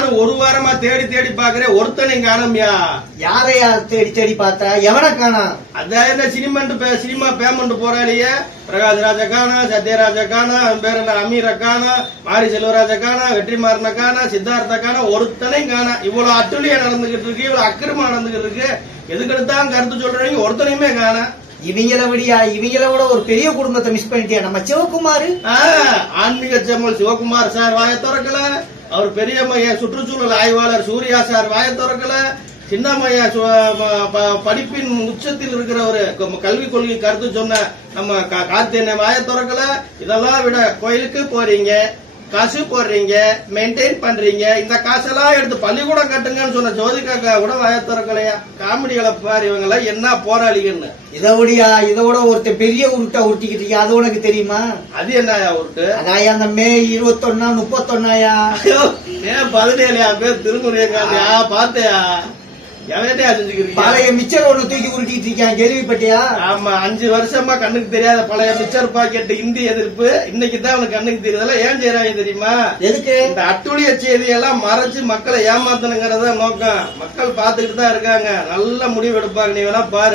நானும் ஒரு வாரமா தேடி தேடி பாக்குறேன், ஒருத்தனையும் காணோம்யா. யாரையா தேடி தேடி பார்த்தா? எவனை காணா? அதான் என்ன சினிமா பேமெண்ட் போராளியே, பிரகாஷ் ராஜா காணா, சத்யராஜா காணா, அவன் பேர் என்ன அமீர காணா, மாரி செல்வராஜா காணா, வெற்றிமாறன காணா, சித்தார்த்த காணா, ஒருத்தனையும் காணா. இவ்வளவு அட்டுழியா நடந்துகிட்டு இருக்கு, இவ்வளவு அக்கிரமா நடந்துகிட்டு இருக்கு, எதுக்கெடுத்தான் கருத்து சொல்றீங்க, ஒருத்தனையுமே காணா. இவங்கள விட ஒரு பெரிய குடும்பத்தை மிஸ் பண்ணிட்டியா? நம்ம சிவகுமார், ஆன்மீக செம்மல் சிவகுமார் சார் வாய திறக்கல. அவர் பெரிய மைய சுற்றுச்சூழல் ஆய்வாளர் சூர்யா சார் வாய திறக்கல. சின்ன மையா படிப்பின் உச்சத்தில் இருக்கிறவரு, கல்வி கொள்கை கருத்து சொன்ன நம்ம கார்த்தியனை வாய திறக்கல. இதெல்லாம் விட கோயிலுக்கு போறீங்க, காசு போடுறீங்க, மெயின்டைன் பண்றீங்க, இந்த காசெல்லாம் எடுத்து பள்ளிக்கூடம் கட்டுங்கன்னு சொன்ன ஜோதிகா கூட வாய திறக்கலையா? காமெடிகளை பாரு, இவங்க எல்லாம் என்ன போராளிகன்னு. இதோட ஒருத்தர் பெரிய உருட்டா உருட்டிக்கிட்டு இருக்கியா, அது உனக்கு தெரியுமா? அது என்னயா உருட்டு? அதாயா அந்த மே 21 31 மே 17 பேர் திருமுறையா பாத்தையா? எவன்டையா செஞ்சுக்கிறீங்க? பழைய மிச்சர் ஒண்ணு தூக்கி உருட்டிட்டு இருக்கான், கேள்விப்பட்டியா? ஆமா, 5 வருஷமா கண்ணுக்கு தெரியாத பழைய மிச்சர் பாக்கெட் இந்தி எதிர்ப்பு இன்னைக்கு தான் அவனுக்கு கண்ணுக்கு தெரியுதுல. ஏன் செய்யறாங்க தெரியுமா? எதுக்கு? இந்த அட்டுழிய செய்தியெல்லாம் மறைச்சு மக்களை ஏமாத்தணுங்கிறத நோக்கம். மக்கள் பாத்துக்கிட்டு தான் இருக்காங்க. நல்ல முடிவு எடுப்பாங்க, நீ வேணா பாரு.